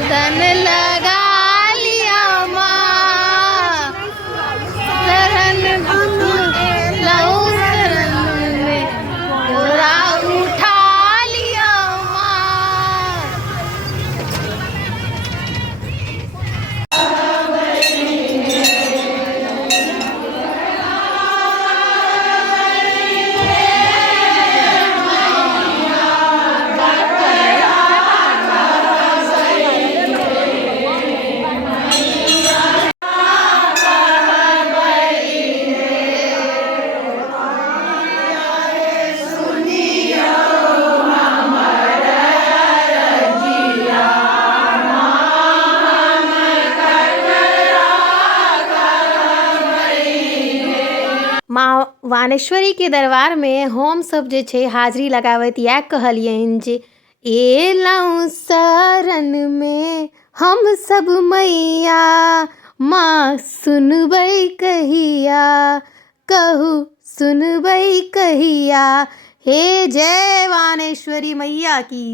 धन लगा लिया माँ, शरण लहू शरण में गोरा उठा लिया माँ। माँ वानेश्वरी के दरबार में हम सब जे छे हाजरी लगावत या कहलियन जे एलौं शरण में हम सब मैया, माँ सुनबै कहिया, कहू सुनबै कहिया। हे जय वानेश्वरी मैया की।